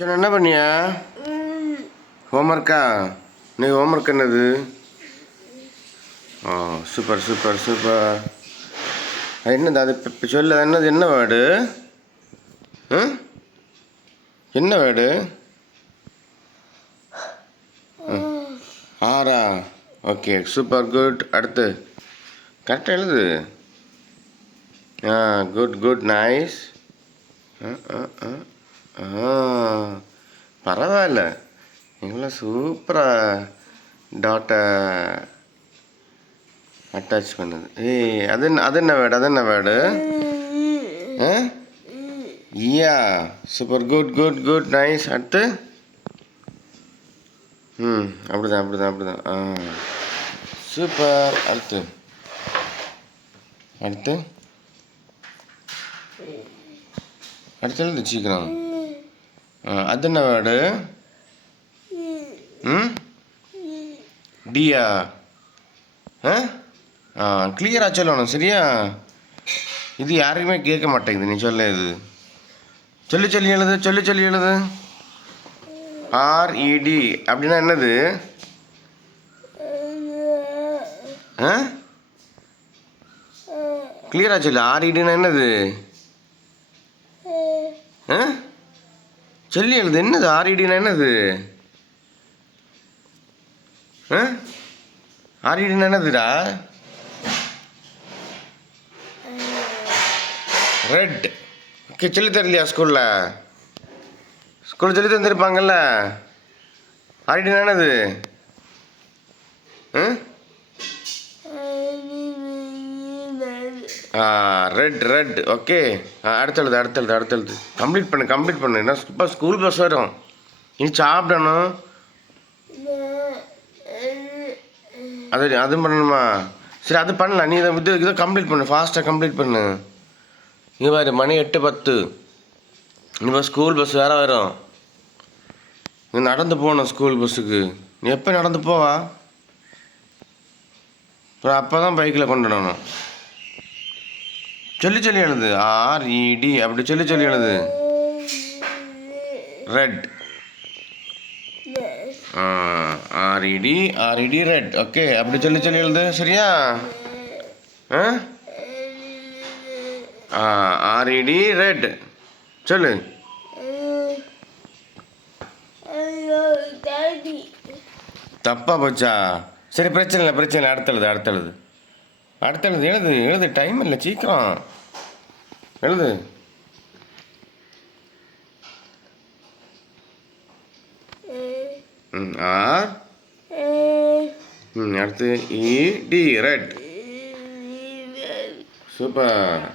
சரி என்ன பண்ணியா ஹோம்ஒர்க்கா நீ ஹோம்ஒர்க் என்னது சூப்பர் சூப்பர் சூப்பர் என்னது அது இப்போ சொல்ல என்னது என்ன வேர்டு என்ன வேர்டு ஆரா ஓகே சூப்பர் குட் அடுத்து கரெக்டாக எழுது குட் குட் நைஸ் பரவாயில்ல எவ்வளோ சூப்பராக டாட்டை அட்டாச் பண்ணுது அது என்ன வேர்டு ஈயா super good good good nice அடுத்து அப்படிதான் சூப்பர் அடுத்து எழுது சீக்கிரம் அது என்ன வேர்டு டியா கிளியராக சொல்லணும் சரியா இது யாருக்குமே கேட்க மாட்டேங்குது நீ சொல்ல இது சொல்லி எழுது ஆர்இடி அப்படின்னா என்னது கிளியராக சொல்லு ஆர்இடின்னா என்னது சொல்லி எழுது என்னது ஆர்இடினா என்னது ஆர்இடினா என்னதுடா ரெட் ஓகே சொல்லி தரலையா ஸ்கூலில் சொல்லி தந்துருப்பாங்கல்ல ஆர்இடினா என்னது ரெட் ஓகே அடுத்தழுது கம்ப்ளீட் பண்ணு என்ன இப்போ ஸ்கூல் பஸ் வரும் இனி சாப்பிடணும் அது பண்ணணுமா சரி அது பண்ணலாம் நீ இதை கம்ப்ளீட் பண்ணு ஃபாஸ்ட்டாக கம்ப்ளீட் பண்ணு இங்கே பாரு மணி 8:10 இப்போ ஸ்கூல் பஸ் வேறு வரும் நீ நடந்து போகணும் ஸ்கூல் பஸ்ஸுக்கு நீ எப்போ நடந்து போவா அப்புறம் அப்போ தான் பைக்கில் கொண்டு வரணும் சொல்லி எழுது ஆர்இடி அப்படி சொல்லி எழுது ரெட் ஆர்இடி ரெட் ஓகே அப்படி சொல்லி எழுது சரியா ஆர்இடி ரெட் சொல்லு தப்பா போச்சா சரி பிரச்சனை இல்லை அடுத்தழுது எழுது டைம் இல்லை சீக்கிரம் எழுது ஆர் அடுத்து இடி ரெட் சூப்பர்